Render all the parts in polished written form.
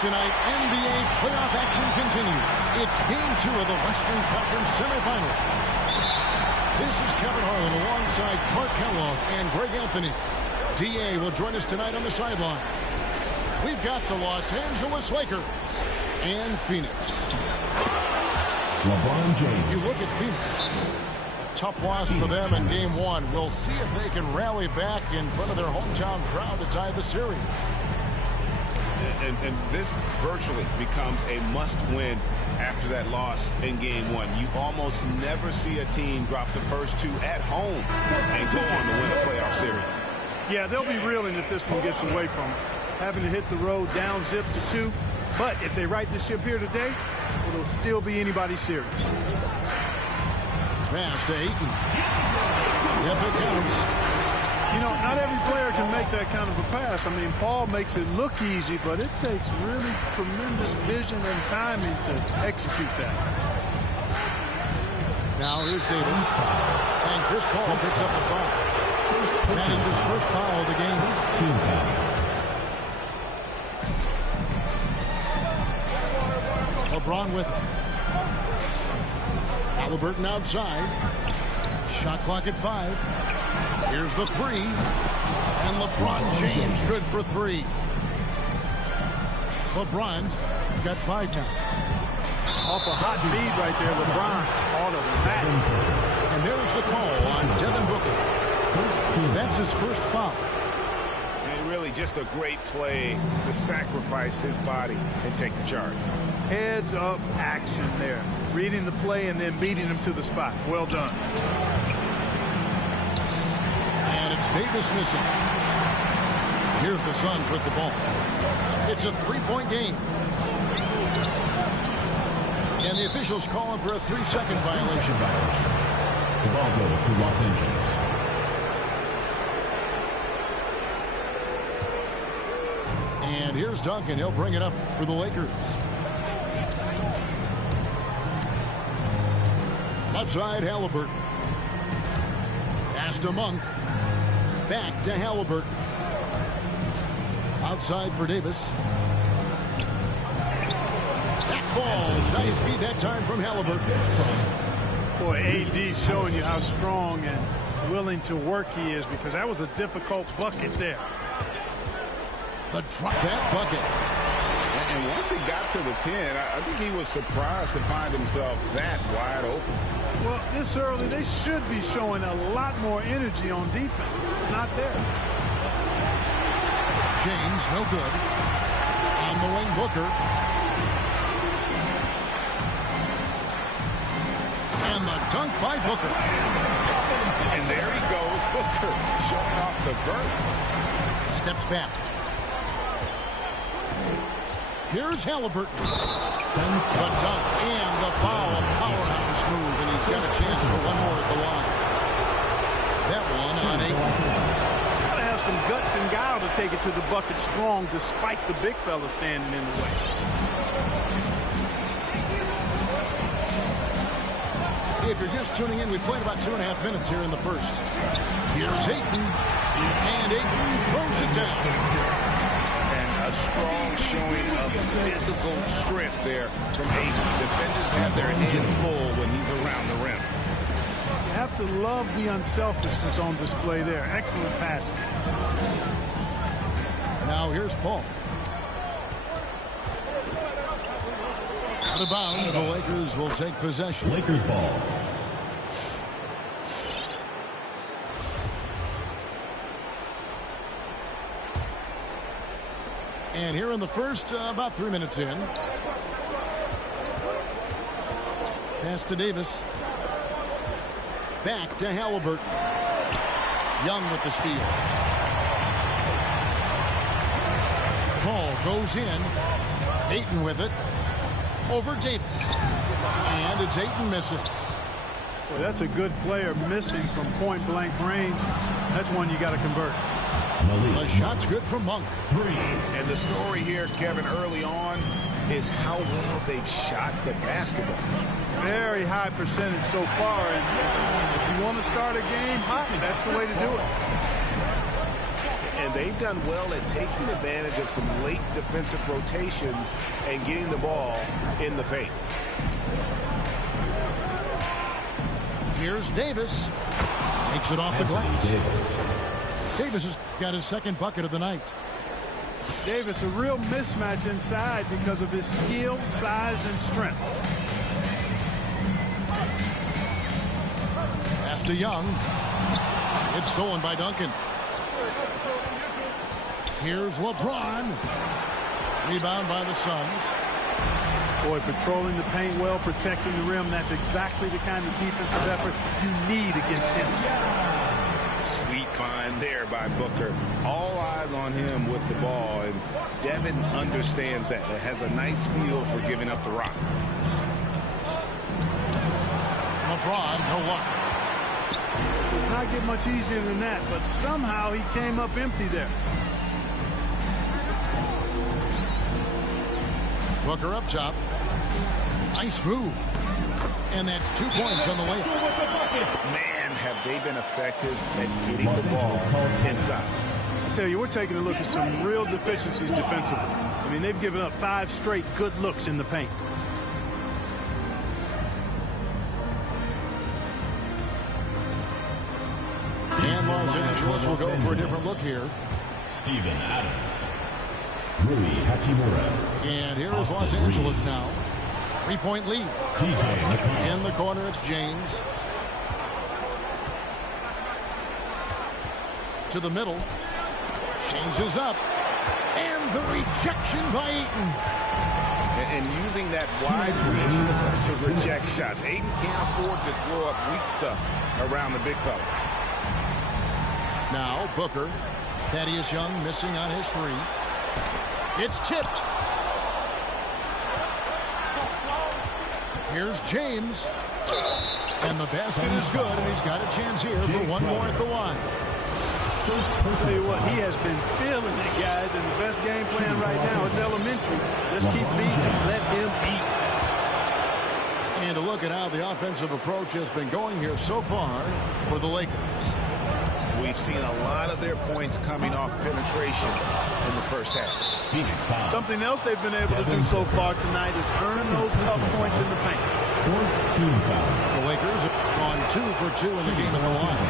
Tonight, NBA playoff action continues. It's Game 2 of the Western Conference semifinals. This is Kevin Harlan alongside Clark Kellogg and Greg Anthony. D.A. will join us tonight on the sideline. We've got the Los Angeles Lakers and Phoenix. LeBron James. You look at Phoenix. Tough loss for them in Game 1. We'll see if they can rally back in front of their hometown crowd to tie the series. And this virtually becomes a must-win after that loss in Game 1. You almost never see a team drop the first two at home and go on to win a playoff series. Yeah, they'll be reeling if this one gets away from them. Having to hit the road down zip to 2. But if they right the ship here today, it'll still be anybody's series. Pass to Ayton. Yep, it counts. You know, not every player can make that kind of a pass. I mean, Paul makes it look easy, but it takes really tremendous vision and timing to execute that. Now here's Davis. And Chris Paul picks up the foul. That is his first foul of the game. Team foul. LeBron with it. Halliburton outside. Shot clock at 5. Here's the 3. And LeBron James good for 3. LeBron's got 5 now. Off a hot feed right there, LeBron. Automatic. And there's the call on Devin Booker. That's his first foul. And really just a great play to sacrifice his body and take the charge. Heads up action there. Reading the play and then beating him to the spot. Well done. And it's Davis missing. Here's the Suns with the ball. It's a 3-point game. And the officials calling for a 3-second violation. The ball goes to Los Angeles. And here's Duncan. He'll bring it up for the Lakers. Left side, Halliburton. Pass to Monk. Back to Halliburton. Outside for Davis. That falls. Nice feed that time from Halliburton. Boy, AD showing you how strong and willing to work he is, because that was a difficult bucket there. The drop that bucket. And once he got to the 10, I think he was surprised to find himself that wide open. Well, this early, they should be showing a lot more energy on defense. It's not there. James, no good. On the wing, Booker. And the dunk by Booker. And there he goes, Booker, showing off the vert. Steps back. Here's Halliburton. Suns The dunk and the foul. A powerhouse move, and he's got a chance for one more at the line. That one on 8. Gotta have some guts and guile to take it to the bucket strong, despite the big fella standing in the way. If you're just tuning in, we played about 2.5 minutes here in the first. Here's Ayton, and Ayton throws it down. A strong showing of physical strength there from Ayton. Defenders have their hands full when he's around the rim. You have to love the unselfishness on display there. Excellent passing. Now here's Paul. Out of bounds, the Lakers will take possession. Lakers ball. And here in the first, about 3 minutes in. Pass to Davis. Back to Halliburton. Young with the steal. Ball goes in. Ayton with it. Over Davis. And it's Ayton missing. Well, that's a good player missing from point-blank range. That's one you got to convert. The shot's good for Monk. 3. And the story here, Kevin, early on is how well they've shot the basketball. Very high percentage so far. And if you want to start a game hot, that's the way to do it. And they've done well at taking advantage of some late defensive rotations and getting the ball in the paint. Here's Davis. Makes it off the glass. Davis has got his second bucket of the night. Davis, a real mismatch inside because of his skill, size, and strength. Pass to Young. It's stolen by Duncan. Here's LeBron. Rebound by the Suns. Boy, patrolling the paint well, protecting the rim. That's exactly the kind of defensive effort you need against him. Sweet find there by Booker. All eyes on him with the ball, and Devin understands that. It has a nice feel for giving up the rock. LeBron, no luck. Does not get much easier than that, but somehow he came up empty there. Booker up top. Nice move. And that's 2 points on the layup. Man, have they been effective at getting the ball inside. I tell you, we're taking a look at some real deficiencies defensively. I mean, they've given up 5 straight good looks in the paint. And Los Angeles will go for a different look here. Steven Adams. Rui Hachimura. And here is Los Angeles now. 3-point lead. In the corner, it's James. To the middle. Changes up. And the rejection by Ayton. And using that wide reach to reject shots. Ayton can't afford to throw up weak stuff around the big fella. Now Booker. Thaddeus Young missing on his 3. It's tipped. Here's James. And the basket is good, and he's got a chance here for one more at the line. I'll tell you what, he has been feeling it, guys, and the best game plan right now, it's elementary. Just keep feeding him. Let him eat. And to look at how the offensive approach has been going here so far for the Lakers. We've seen a lot of their points coming off penetration in the first half. Phoenix foul. Something else they've been able to do so far tonight is earn those tough points in the paint. 14 foul. The Lakers have gone 2 for 2 in the game at the line.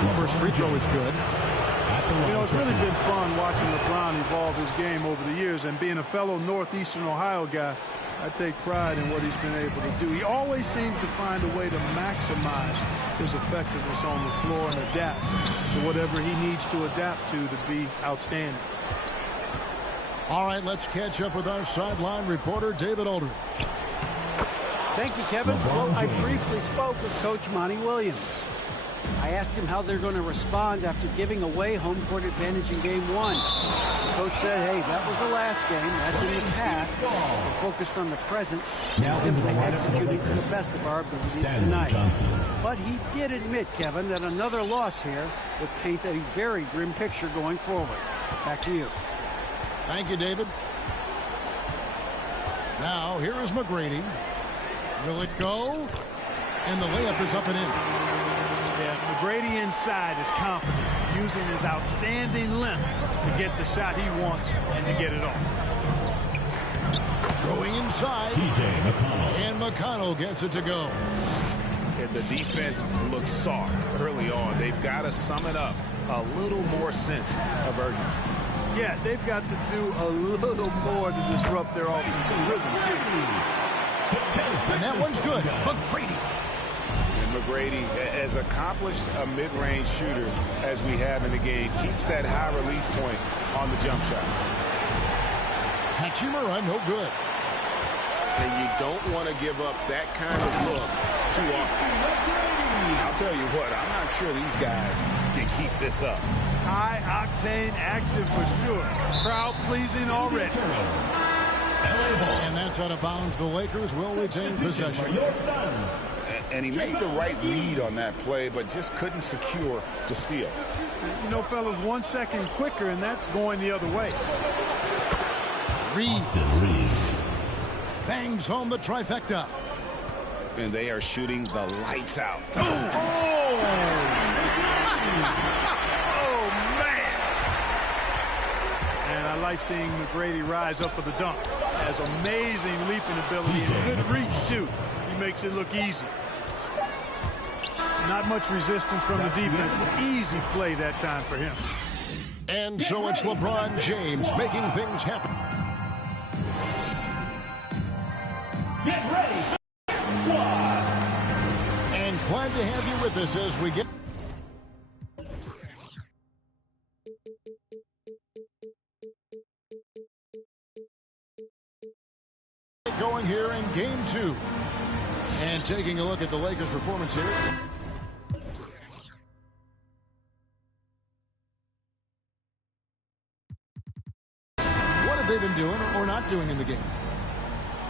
The first free throw is good. You know, it's really been fun watching LeBron evolve his game over the years, and being a fellow Northeastern Ohio guy, I take pride in what he's been able to do. He always seems to find a way to maximize his effectiveness on the floor and adapt to whatever he needs to adapt to be outstanding. All right, let's catch up with our sideline reporter, David Aldridge. Thank you, Kevin. Well, I briefly spoke with Coach Monty Williams. I asked him how they're going to respond after giving away home court advantage in Game 1. The coach said, hey, that was the last game. That's in the past. We're focused on the present and simply executing to the best of our abilities tonight. But he did admit, Kevin, that another loss here would paint a very grim picture going forward. Back to you. Thank you, David. Now, here is McGrady. Will it go? And the layup is up and in. Yeah, McGrady inside is confident, using his outstanding length to get the shot he wants and to get it off. Going inside. TJ McConnell. And McConnell gets it to go. And the defense looks soft early on. They've got to sum it up. A little more sense of urgency. Yeah, they've got to do a little more to disrupt their offensive rhythm, too. And that one's good. McGrady. And McGrady, as accomplished a mid-range shooter as we have in the game, keeps that high release point on the jump shot. Hachimura, no good. And you don't want to give up that kind of look too often. I'll tell you what, I'm not sure these guys can keep this up. High-octane action for sure. Crowd pleasing already. And that's out of bounds. The Lakers will retain possession. And he made the right read on that play, but just couldn't secure the steal. You know, fellas, 1 second quicker, and that's going the other way. Reeves bangs home the trifecta. And they are shooting the lights out. Oh, man. And I like seeing McGrady rise up for the dunk. Has amazing leaping ability and good reach, too. He makes it look easy. Not much resistance from the defense. Easy play that time for him. And so it's LeBron James making things happen. Get ready. Squad. And glad to have you with us as we get going here in game 2. And taking a look at the Lakers' performance here. What have they been doing or not doing in the game?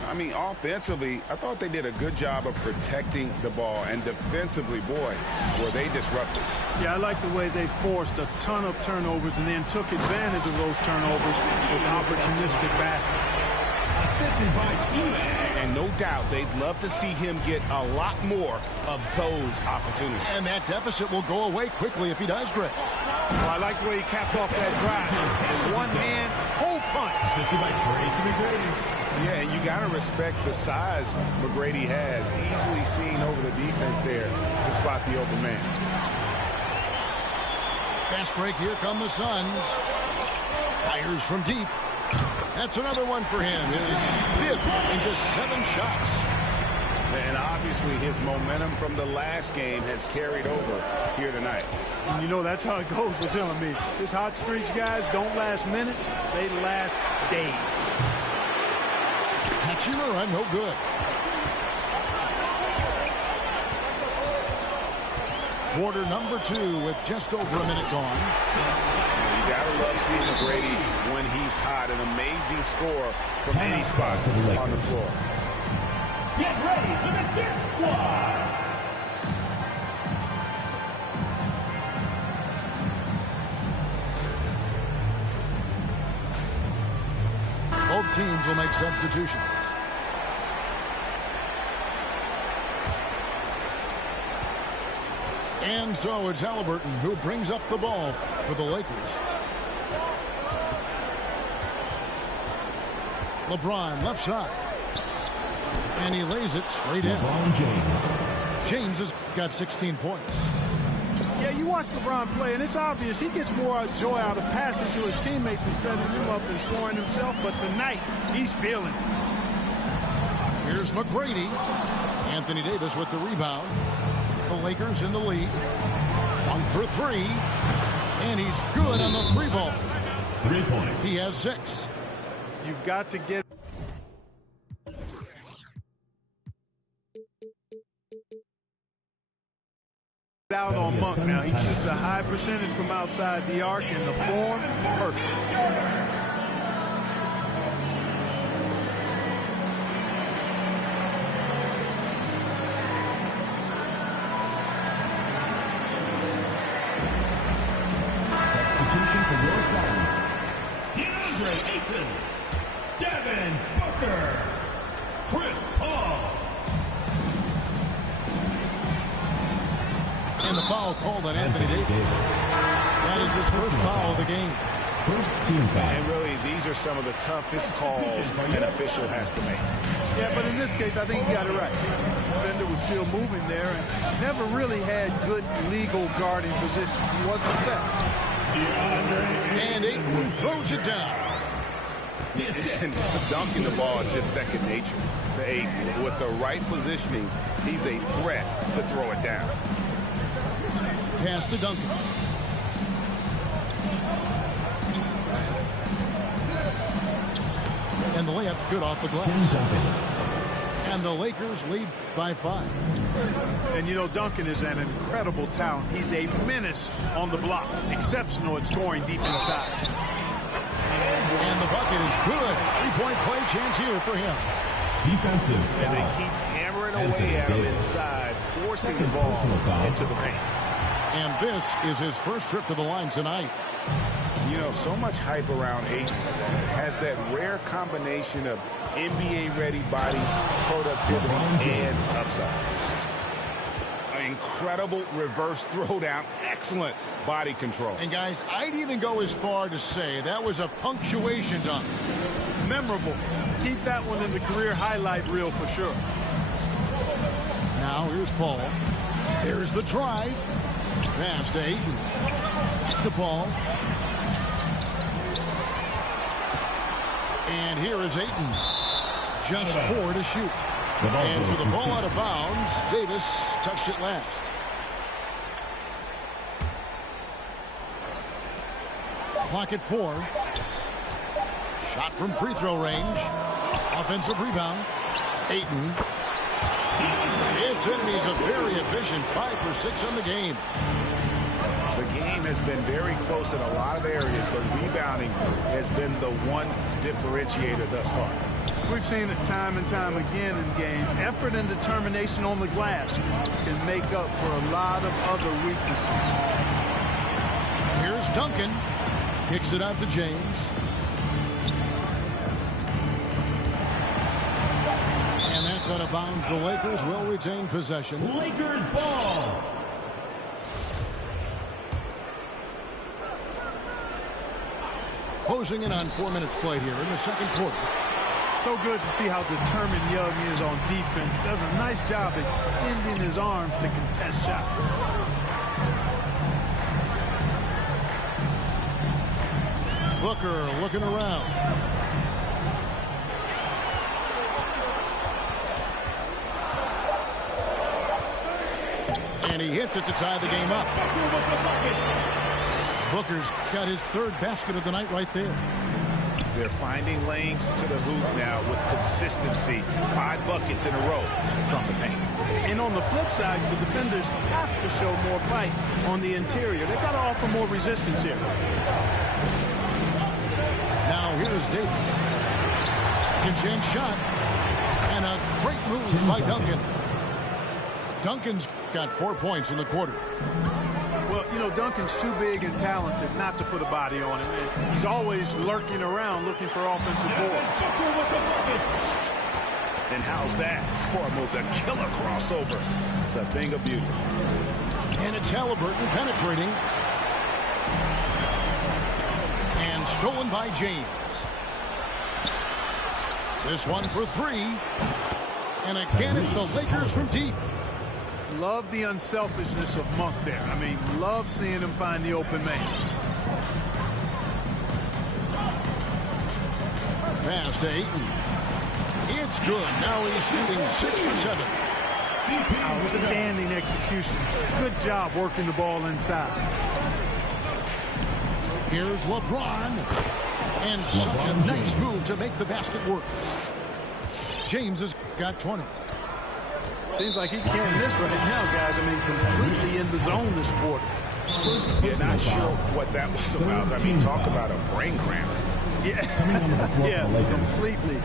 I mean, offensively, I thought they did a good job of protecting the ball. And defensively, boy, were they disruptive. Yeah, I like the way they forced a ton of turnovers and then took advantage of those turnovers with opportunistic baskets. Assisted by teammate. And no doubt they'd love to see him get a lot more of those opportunities. And that deficit will go away quickly if he does, Greg. Well, I like the way he capped off that drive. One hand, whole punch. Assisted by Tracy McGrady. Yeah, and you got to respect the size McGrady has. Easily seen over the defense there to spot the open man. Fast break, here come the Suns. Fires from deep. That's another one for him. His 5th in just 7 shots. And obviously his momentum from the last game has carried over here tonight. And you know, that's how it goes with him. I mean, his hot streaks, guys, don't last minutes. They last days. Hachimura, no good. Quarter number 2 with just over a minute gone. You gotta love seeing McGrady when he's hot. An amazing score from any spot on the floor. Get ready for the Dick Squad. Both teams will make substitutions. And so it's Halliburton who brings up the ball for the Lakers. LeBron left side. And he lays it straight in. LeBron James. James has got 16 points. Yeah, you watch LeBron play, and it's obvious he gets more joy out of passing to his teammates and setting them up and scoring himself. But tonight, he's feeling it. Here's McGrady. Anthony Davis with the rebound. The Lakers in the lead. 1 for 3. And he's good on the 3 ball. 3 points. He has 6. You've got to get out on Monk now. He shoots a high percentage from outside the arc, and the form, perfect. Substitution for your Suns. DeAndre Ayton. Devin Booker. Chris Paul. And the foul called on Anthony Davis. That is his first foul of the game. First team foul. And really, these are some of the toughest calls an official has to make. Yeah, but in this case, I think he got it right. The defender was still moving there and never really had good legal guarding position. He wasn't set. And Ayton throws it down. And dunking the ball is just second nature to Ayton. With the right positioning, he's a threat to throw it down. Pass to Duncan. And the layup's good off the glass. Tim Duncan. And the Lakers lead by 5. And, you know, Duncan is an incredible talent. He's a menace on the block. Exceptional at scoring deep inside. And the bucket is good. Three-point play chance here for him. Defensive. And they keep hammering away at him inside, forcing the ball into the paint. And this is his first trip to the line tonight. You know, so much hype around Ayton. Has that rare combination of NBA-ready body, productivity, and upside. An incredible reverse throwdown. Excellent body control. And, guys, I'd even go as far to say that was a punctuation dunk. Memorable. Keep that one in the career highlight reel for sure. Now here's Paul. There's the drive. Pass to Ayton. Back to Paul. And here is Ayton. Just 4 to shoot. And for the ball out of bounds, Davis touched it last. Clock at 4. Shot from free throw range. Offensive rebound. Ayton. It's in. He's a very efficient 5 for 6 on the game. The game has been very close in a lot of areas, but rebounding has been the one differentiator thus far. We've seen it time and time again in games. Effort and determination on the glass can make up for a lot of other weaknesses. Here's Duncan. Kicks it out to James. And that's out of bounds. The Lakers will retain possession. Lakers ball. Closing in on 4 minutes played here in the second quarter. So good to see how determined Young is on defense. Does a nice job extending his arms to contest shots. Booker looking around. And he hits it to tie the game up. Booker's got his 3rd basket of the night right there. They're finding lanes to the hoop now with consistency. 5 buckets in a row from the paint. And on the flip side, the defenders have to show more fight on the interior. They've got to offer more resistance here. Now here's Davis. Second chance shot. And a great move by Duncan. Duncan's got 4 points in the quarter. Well, you know, Duncan's too big and talented not to put a body on him. And he's always lurking around looking for offensive boards. And how's that for a move? The killer crossover. It's a thing of beauty. And it's Halliburton penetrating. And stolen by James. This one for 3. And again, it's the Lakers from deep. Love the unselfishness of Monk there. I mean, love seeing him find the open man. Pass to Ayton. It's good. Now he's shooting 6 for 7. Outstanding execution. Good job working the ball inside. Here's LeBron. And such a nice move to make the basket work. James has got 20. Seems like he can't miss right now, guys. I mean, completely in the zone this quarter. Yeah, not sure what that was about. I mean, talk about a brain cramp. Yeah, yeah, completely.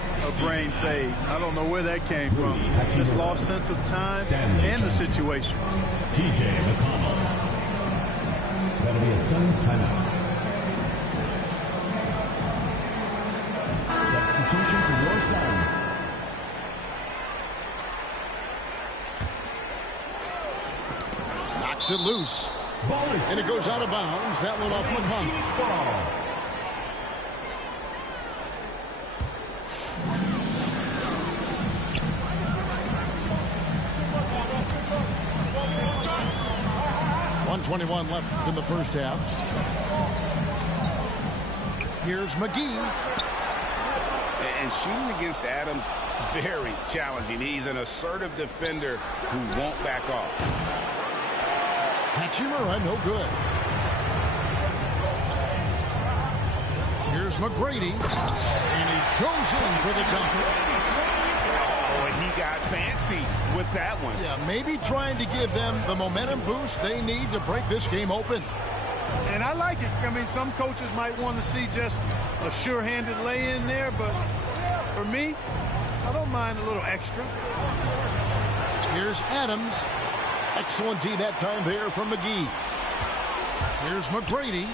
A brain phase. I don't know where that came from. Just lost sense of time and the situation. TJ McConnell. That'll be a Suns timeout. Substitution for your Suns. Knocks it loose. And it goes out of bounds. That one off McConnell. 1:21 left in the first half. Here's McGee. And shooting against Adams, very challenging. He's an assertive defender who won't back off. Hachimura, no good. Here's McGrady. And he goes in for the dunk. Oh, and he got fancy with that one. Yeah, maybe trying to give them the momentum boost they need to break this game open. And I like it. I mean, some coaches might want to see just a sure-handed lay-in there, but for me, I don't mind a little extra. Here's Adams. Excellent D that time there from McGee. Here's McGrady.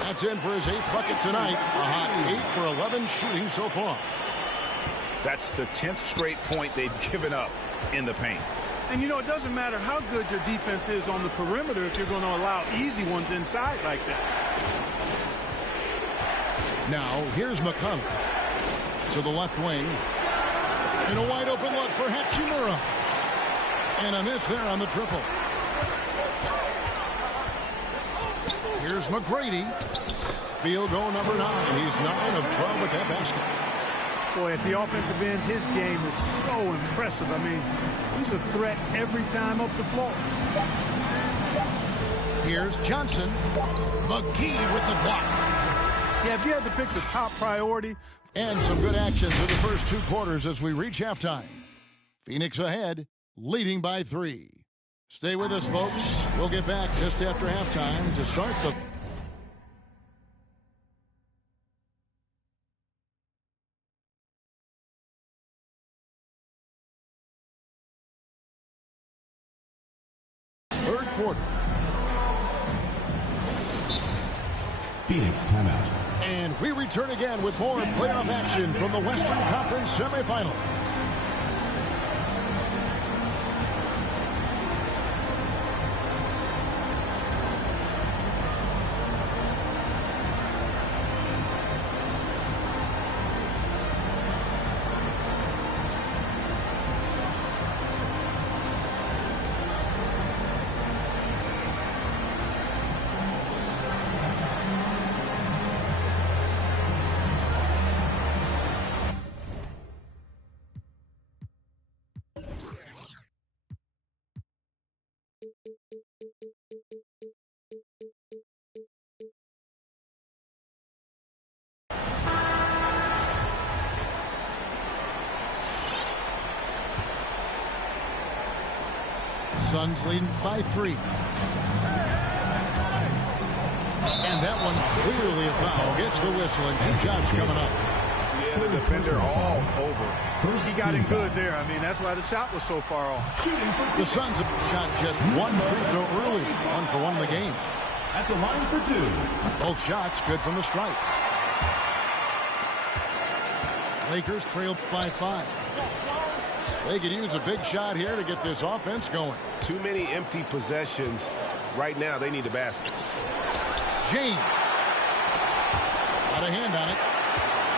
That's in for his 8th bucket tonight. A hot 8 for 11 shooting so far. That's the 10th straight point they've given up in the paint. And, you know, it doesn't matter how good your defense is on the perimeter if you're going to allow easy ones inside like that. Now, here's McConnell to the left wing. And a wide open look for Hachimura. And a miss there on the triple. Here's McGrady. Field goal number 9. He's 9 of 12 with that basket. Boy, at the offensive end, his game is so impressive. I mean, he's a threat every time up the floor. Here's Johnson. McGee with the block. Yeah, if you had to pick the top priority. And some good action through the first 2 quarters as we reach halftime. Phoenix ahead, leading by 3. Stay with us, folks. We'll get back just after halftime to start the... third quarter. Phoenix timeout. And we return again with more playoff action from the Western Conference semifinals. Suns leading by 3. And that one clearly a foul. Gets the whistle and 2 shots coming up. Yeah, the defender all over. He got it good there. I mean, that's why the shot was so far off. The Suns have shot just 1 free throw early. 1 for 1 in the game. At the line for 2. Both shots good from the stripe. Lakers trail by 5. They could use a big shot here to get this offense going. Too many empty possessions. Right now, they need the basket. James. Got a hand on it.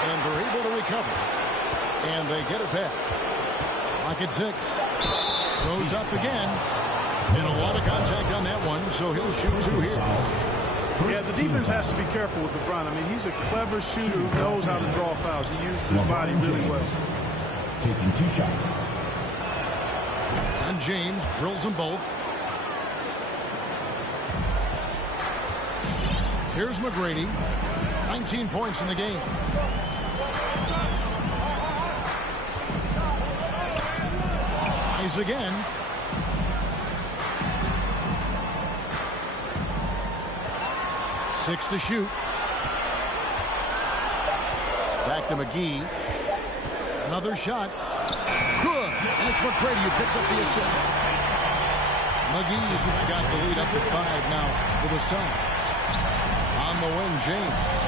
And they're able to recover. And they get it back. Lock at 6. Goes up again. And a lot of contact on that one, so he'll shoot 2 here. Yeah, the defense has to be careful with LeBron. I mean, he's a clever shooter who knows how to draw fouls. He uses his body really well. Taking 2 shots. And James drills them both. Here's McGrady. 19 points in the game. Tries again. Six to shoot. Back to McGee. Another shot. Good. And it's McGrady who picks up the assist. McGee's got the lead up to 5 now for the Suns. On the wing, James.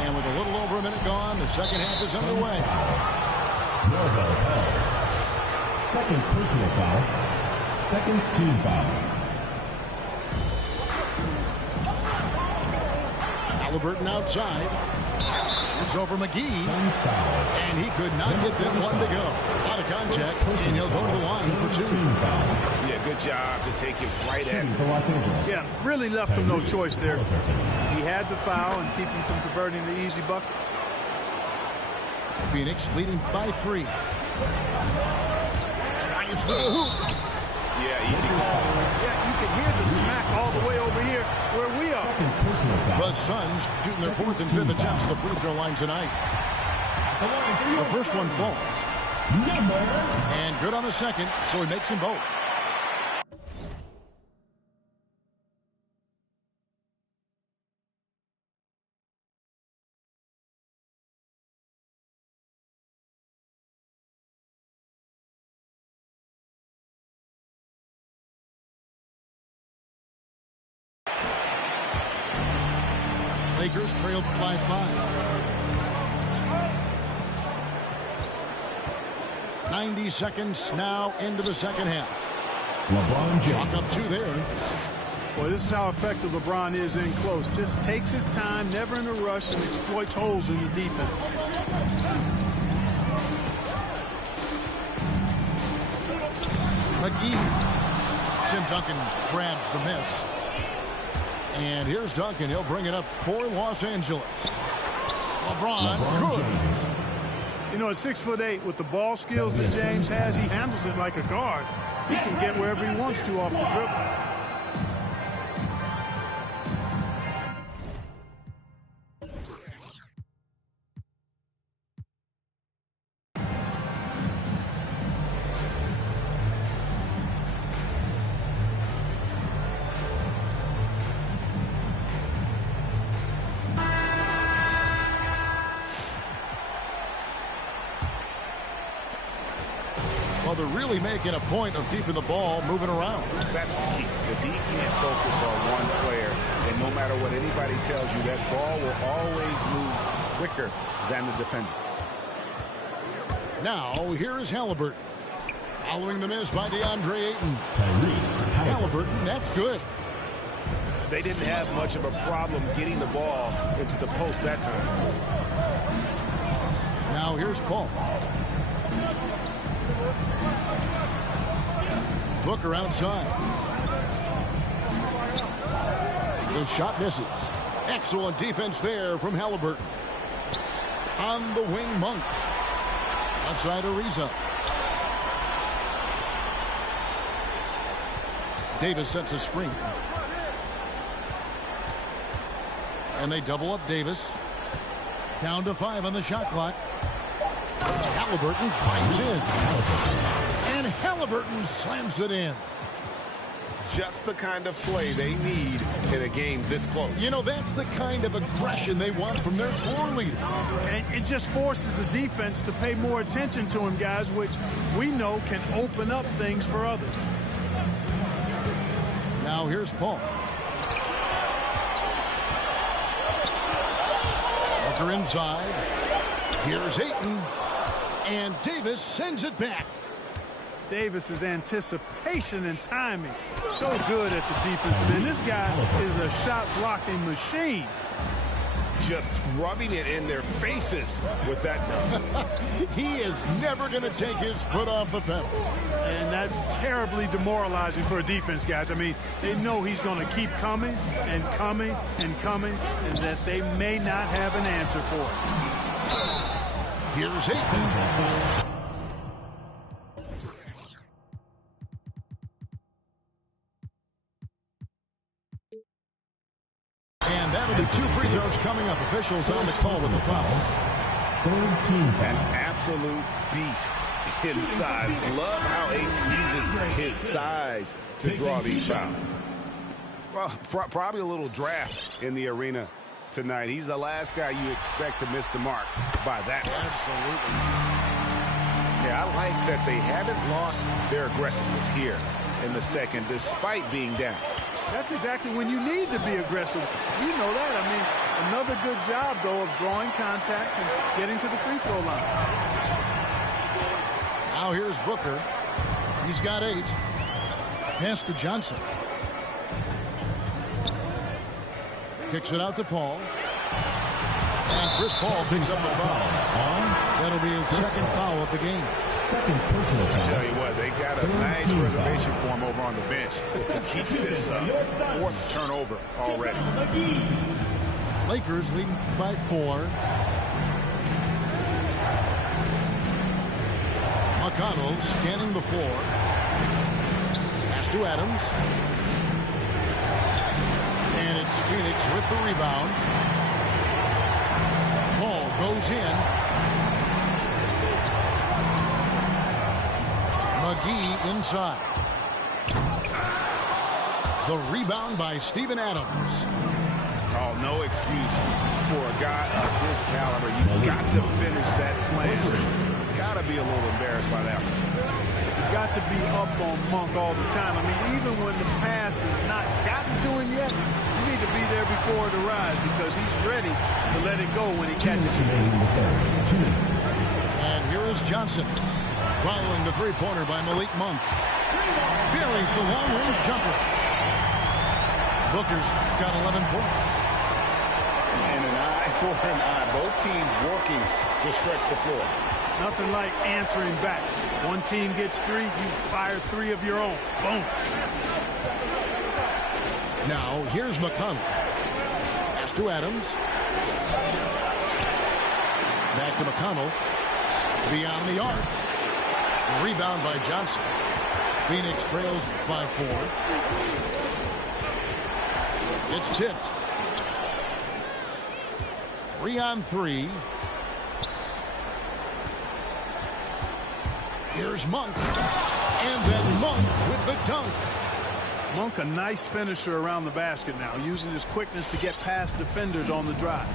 And with a little over a minute gone, the second half is underway. Norvell Pell. Second personal foul. Second team foul. Halliburton outside. Shoots over McGee. Suns foul. And he could not get that one to go. Out of contact, and he'll go to the line for 2. Team foul. Yeah, good job to take it right at Shooting for Los Angeles. Yeah, really left him no choice there. He had to foul and keep him from converting the easy bucket. Phoenix leading by 3. Drives to the hoop. Yeah, easy call. Yeah, you can hear the smack all the way over here. The Suns doing their 4th and 5th attempts at the free throw line tonight. The first one falls. And good on the second, so he makes them both. Lakers trailed by 5. 90 seconds now into the second half. LeBron James. Chalk up 2 there. Boy, this is how effective LeBron is in close. Just takes his time, never in a rush, and exploits holes in the defense. McGee. Tim Duncan grabs the miss. And here's Duncan. He'll bring it up for Los Angeles. LeBron good. James. You know, at 6'8", with the ball skills that James has, he handles it like a guard. He can get wherever he wants to off the dribble. They're really making a point of keeping the ball moving around. That's the key. The D can't focus on one player, and no matter what anybody tells you, that ball will always move quicker than the defender. Now, here is Halliburton. Following the miss by DeAndre Ayton. Tyrese Halliburton, that's good. They didn't have much of a problem getting the ball into the post that time. Now, here's Paul. Booker outside. The shot misses. Excellent defense there from Halliburton. On the wing, Monk. Outside Ariza. Davis sets a screen. And they double up Davis. Down to 5 on the shot clock. Halliburton drives in. And Halliburton slams it in. Just the kind of play they need in a game this close. You know, that's the kind of aggression they want from their floor leader. And it just forces the defense to pay more attention to him, guys, which we know can open up things for others. Now here's Paul. Booker inside. Here's Ayton. And Davis sends it back. Davis's anticipation and timing, so good at the defensive end. This guy is a shot-blocking machine. Just rubbing it in their faces with that dunk. He is never going to take his foot off the pedal. And that's terribly demoralizing for a defense, guys. I mean, they know he's going to keep coming and coming and coming, and that they may not have an answer for it. Here's Ayton. And that'll be 2 free throws coming up. Officials on the call with the foul. Third team An foul. absolute beast inside. Love how Ayton uses his size to draw these fouls. Well, probably a little draft in the arena tonight. He's the last guy you expect to miss the mark by that much. Absolutely. Yeah, I like that they haven't lost their aggressiveness here in the second, despite being down. That's exactly when you need to be aggressive. You know that. I mean, another good job, though, of drawing contact and getting to the free throw line. Now here's Booker. He's got 8. Pass to Johnson. Kicks it out to Paul. And Chris Paul picks up the foul. That'll be his second foul of the game. Second personal foul. I tell you what, they got a nice reservation for him over on the bench. He keeps this up. 4th turnover already. Lakers leading by 4. McConnell scanning the floor. Pass to Adams. And it's Phoenix with the rebound. Ball goes in. McGee inside. The rebound by Steven Adams. Oh, no excuse for a guy of his caliber. You've got to finish that slam. Got to be a little embarrassed by that one. You've got to be up on Monk all the time. I mean, even when the pass has not gotten to him yet, you need to be there before it arrives because he's ready to let it go when he catches it. And here is Johnson following the three-pointer by Malik Monk. Buries the long-range jumper. Booker's got 11 points. And an eye for an eye. Both teams working to stretch the floor. Nothing like answering back. One team gets 3, you fire 3 of your own. Boom. Now, here's McConnell. Pass to Adams. Back to McConnell. Beyond the arc. Rebound by Johnson. Phoenix trails by 4. It's tipped. 3-on-3. Here's Monk. And then Monk with the dunk. Monk, a nice finisher around the basket now, using his quickness to get past defenders on the drive.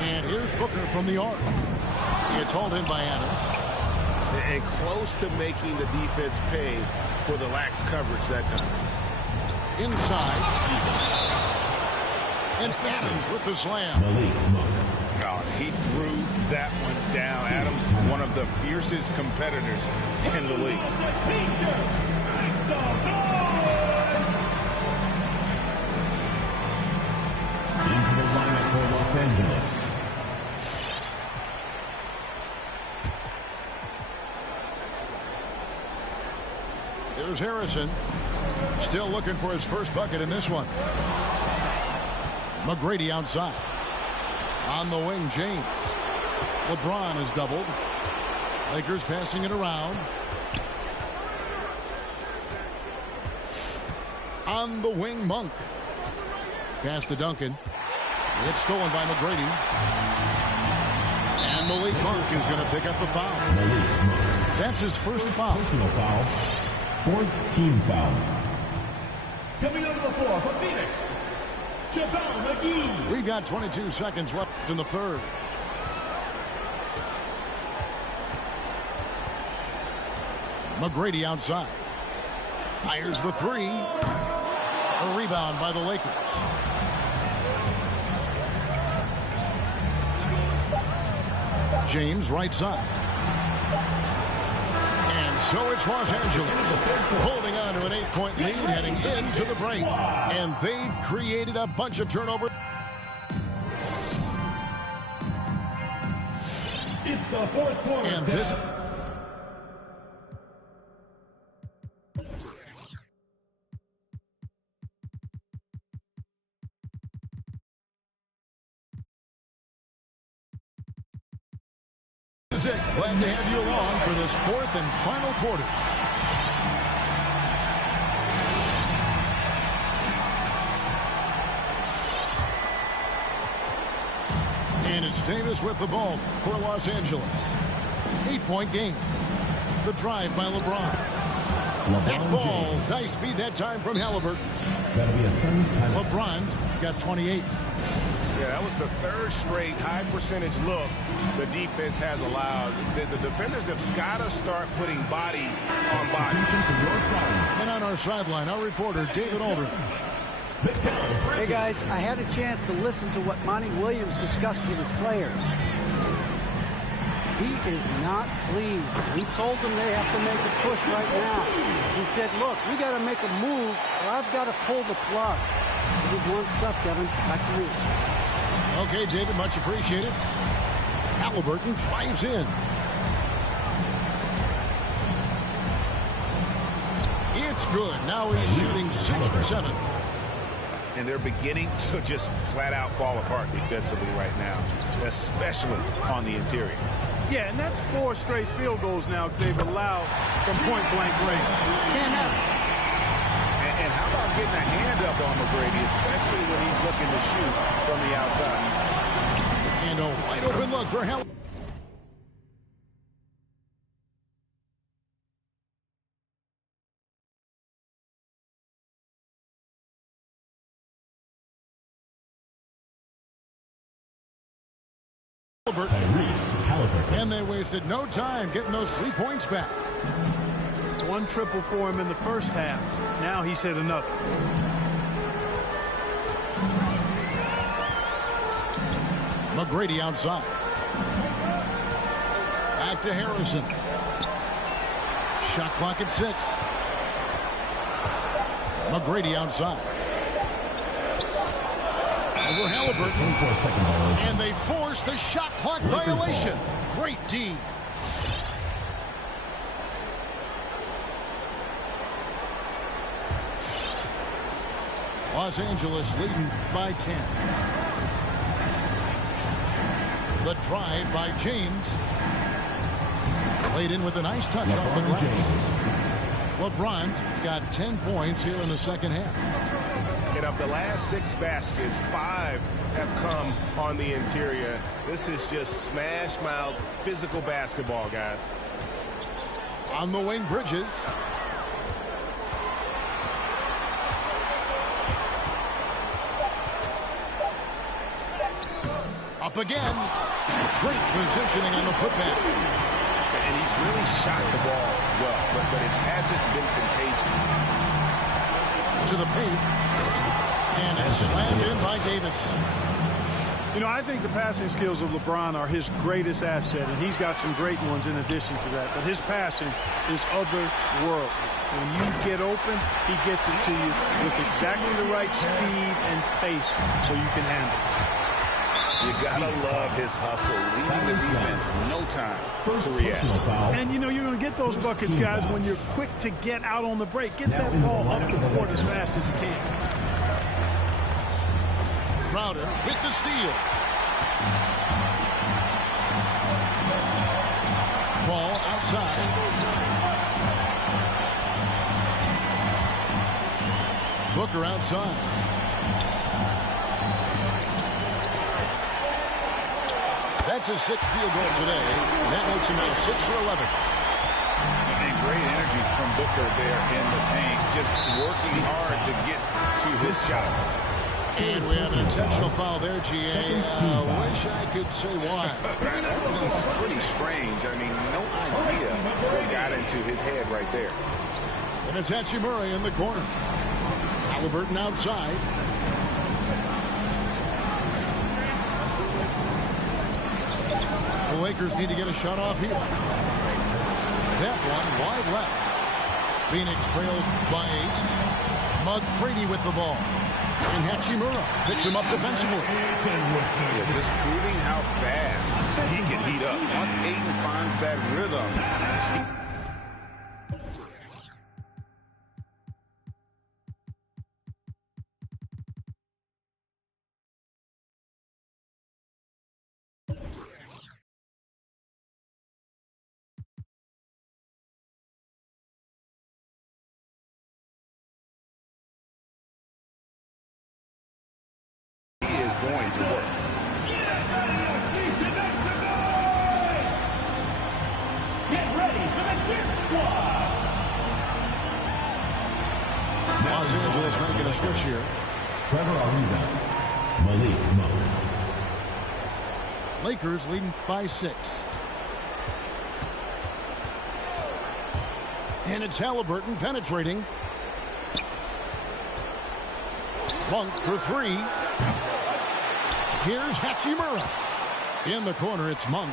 And here's Booker from the arc. It's hauled in by Adams. And close to making the defense pay for the lax coverage that time. Inside. And Adams with the slam. God, he threw that one down. Adams, one of the fiercest competitors in the league. Into the lineup for Los Angeles. Here's Harrison. Still looking for his first bucket in this one. McGrady outside. On the wing, James. LeBron is doubled. Lakers passing it around. On the wing, Monk. Pass to Duncan. It's stolen by McGrady. And Malik Monk is going to pick up the foul. That's his first foul. Personal foul. 4th team foul. Coming onto the floor for Phoenix, JaVale McGee. We've got 22 seconds left in the third. McGrady outside. Fires the 3. A rebound by the Lakers. James right side. And so it's Los Angeles holding on to an 8-point lead heading into the break. And they've created a bunch of turnovers. It's the fourth quarter. And this... is it. Glad to have you along for this fourth and final quarter. And it's Davis with the ball for Los Angeles. 8-point game. The drive by LeBron. That ball, nice feed that time from Halliburton. That'll be a Suns time. LeBron's got 28. Yeah, that was the third straight high percentage look the defense has allowed. The defenders have got to start putting bodies on bodies. And on our sideline, our reporter, David Aldridge. Hey, guys, I had a chance to listen to what Monty Williams discussed with his players. He is not pleased. He told them they have to make a push right now. He said, look, we got to make a move or I've got to pull the plug. Big one stuff, Kevin. Back to you. Okay, David, much appreciated. Halliburton drives in. It's good. Now he's shooting 6 for 7. And they're beginning to just flat out fall apart defensively right now, especially on the interior. Yeah, and that's 4 straight field goals now they've allowed from point-blank range. Can't have it. Brady, especially when he's looking to shoot from the outside. And a wide open look for Halliburton. And they wasted no time getting those 3 points back. One triple for him in the first half. Now he's hit another. McGrady outside. Back to Harrison. Shot clock at 6. McGrady outside. Over Halliburton. And they force the shot clock violation. Great D. Los Angeles leading by 10. The drive by James. Played in with a nice touch off the glass. LeBron's got 10 points here in the second half. And of the last 6 baskets, 5 have come on the interior. This is just smash-mouth physical basketball, guys. On the wing, Bridges. Up again. Great positioning on the putback. And he's really shot the ball well, but it hasn't been contagious. To the paint. And it's slammed in by Davis. You know, I think the passing skills of LeBron are his greatest asset, and he's got some great ones in addition to that. But his passing is otherworldly. When you get open, he gets it to you with exactly the right speed and pace so you can handle it. You gotta love his hustle, leading the defense, no time to react. And you know you're going to get those buckets, guys, when you're quick to get out on the break. Get that ball up the court as fast as you can. Crowder with the steal. Ball outside. Booker outside. That's his 6th field goal today, and that makes him now 6 for 11. And great energy from Booker there in the paint, just working hard to get to his shot. And we have an intentional foul there, GA. Wish I could say why. It's pretty strange. I mean, no idea what got into his head right there. And it's Hachimura in the corner. Halliburton outside. The Lakers need to get a shot off here. That one wide left. Phoenix trails by 8. McGrady with the ball. And Hachimura picks him up defensively. Yeah, just proving how fast he can heat up. Once Ayton finds that rhythm. Going to work. Get ready for the Dirt Squad. Los Angeles making a switch here. Trevor Ariza, Malik Monk. Lakers leading by 6. And it's Halliburton penetrating. Monk for 3. Here's Hachimura. In the corner, it's Monk.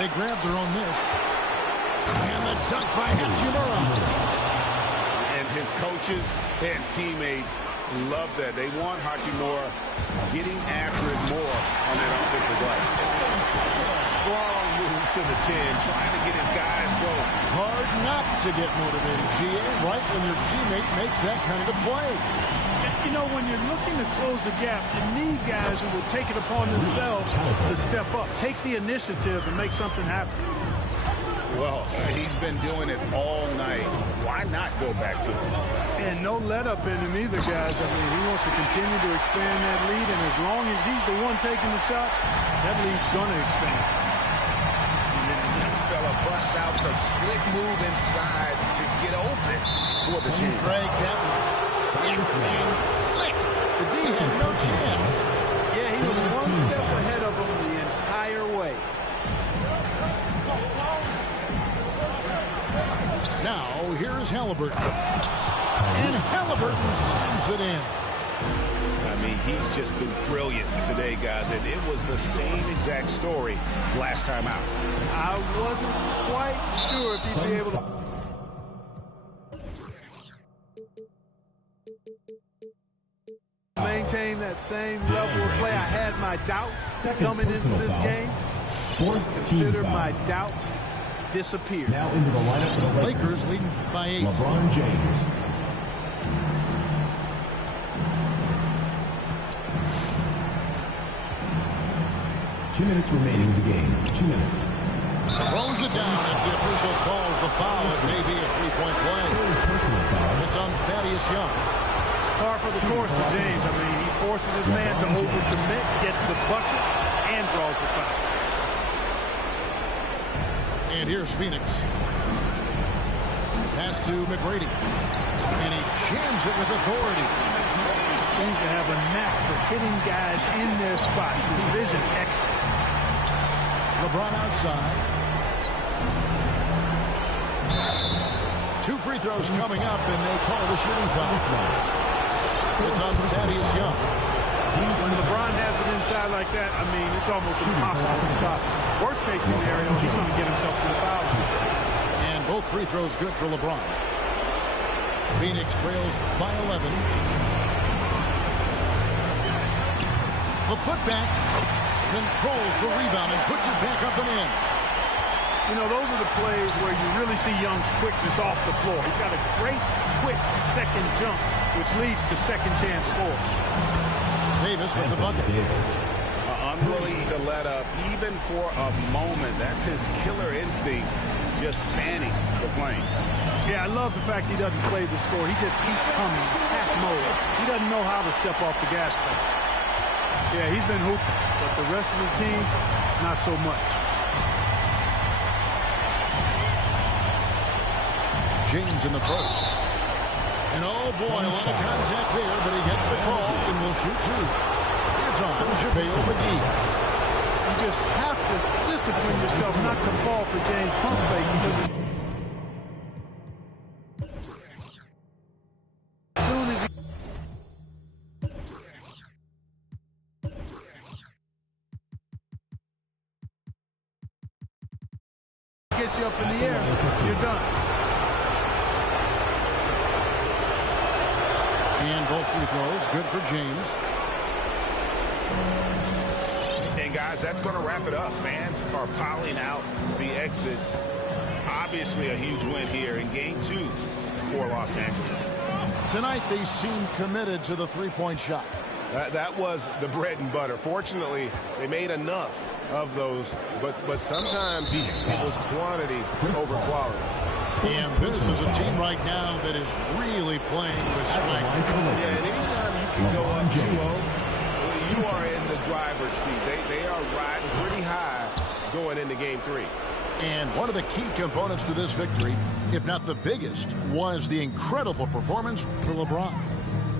They grab their own miss. And the dunk by Hachimura. And his coaches and teammates love that. They want Hachimura getting after it more on that offensive glass. Strong move to the 10, trying to get his guys going. Hard not to get motivated, GA, right when your teammate makes that kind of play. You know, when you're looking to close the gap, you need guys who will take it upon themselves to step up, take the initiative, and make something happen. Well, he's been doing it all night. Why not go back to it? And no let up in him either, guys. I mean, he wants to continue to expand that lead, and as long as he's the one taking the shots, that lead's going to expand. And then the young fella busts out the split move inside to get open for the jam. Greg, that was slick. The D had no chance. Yeah, he was one step ahead of him the entire way. Now, here's Halliburton. And Halliburton sends it in. I mean, he's just been brilliant today, guys, and it was the same exact story last time out. I wasn't quite sure if he'd be able to maintain that same level of play. I had my doubts coming into this game. Consider my doubts disappear. Now into the lineup for the Lakers leading by 8. LeBron James. Two minutes remaining in the game. 2 minutes. Throws it down if the official calls the foul. It may be a three-point play. It's on Thaddeus Young. Par for the course for James. I mean, he forces his man to overcommit, gets the bucket, and draws the foul. And here's Phoenix. Pass to McGrady. And he jams it with authority. Seems to have a knack for hitting guys in their spots. His vision excellent. LeBron outside. 2 free throws coming up, and they call the shooting foul. It's on Thaddeus Young. When LeBron has it inside like that, I mean, it's almost impossible to stop. Worst case scenario, he's going to get himself to the foul. And both free throws good for LeBron. Phoenix trails by 11. The putback controls the rebound and puts it back up and in. You know, those are the plays where you really see Young's quickness off the floor. He's got a great, quick second jump, which leads to second chance scores. Davis with the bucket. Unwilling to let up, even for a moment. That's his killer instinct, just fanning the flame. Yeah, I love the fact he doesn't play the score. He just keeps coming, attack mode. He doesn't know how to step off the gas pedal. Yeah, he's been hooping, but the rest of the team, not so much. James in the post. And oh boy, a lot of contact there, but he gets the call and will shoot 2. It's on JaVale McGee. You just have to discipline yourself not to fall for James' pump fake because as soon as he gets you up in the air, you're done. And both free throws, good for James. And guys, that's going to wrap it up. Fans are piling out the exits. Obviously a huge win here in Game 2 for Los Angeles. Tonight they seem committed to the three-point shot. That was the bread and butter. Fortunately, they made enough of those, but sometimes it was quantity over quality. And this is a team right now that is really playing with strength. Yeah, and anytime you can go up 2-0, you are in the driver's seat. They are riding pretty high going into Game 3. And one of the key components to this victory, if not the biggest, was the incredible performance for LeBron.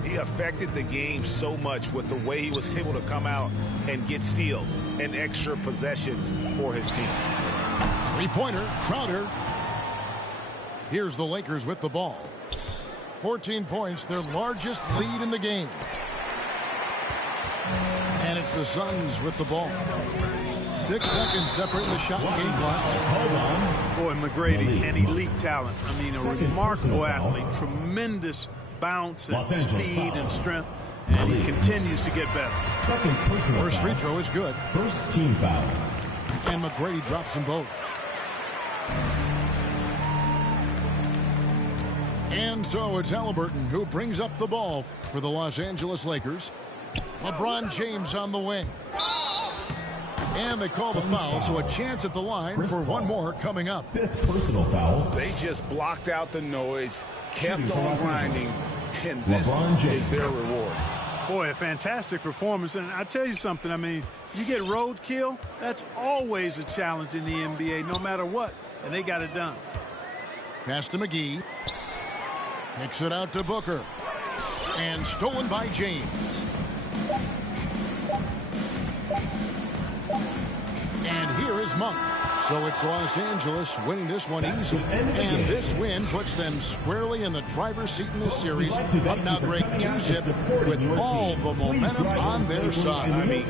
He affected the game so much with the way he was able to come out and get steals and extra possessions for his team. Three-pointer, Crowder. Here's the Lakers with the ball. 14 points, their largest lead in the game. And it's the Suns with the ball. 6 seconds separating the shot and game clocks. Boy, McGrady, an elite talent. I mean, a remarkable athlete. Tremendous bounce and speed and strength. And he continues to get better. First free throw is good. First team foul. And McGrady drops them both. And so it's Halliburton who brings up the ball for the Los Angeles Lakers. LeBron James on the wing. And they call the foul, so a chance at the line for one more coming up. 5th personal foul. They just blocked out the noise, kept Shooting for on Los grinding, Angeles. and this LeBron James. is their reward. Boy, a fantastic performance. And I tell you something, I mean, you get roadkill, that's always a challenge in the NBA, no matter what. And they got it done. Pass to McGee. Kicks it out to Booker. And stolen by James. And here is Monk. So it's Los Angeles winning this one easy. And this win puts them squarely in the driver's seat in this series. Up now, Greg, 2-zip with all the momentum on their side. I mean,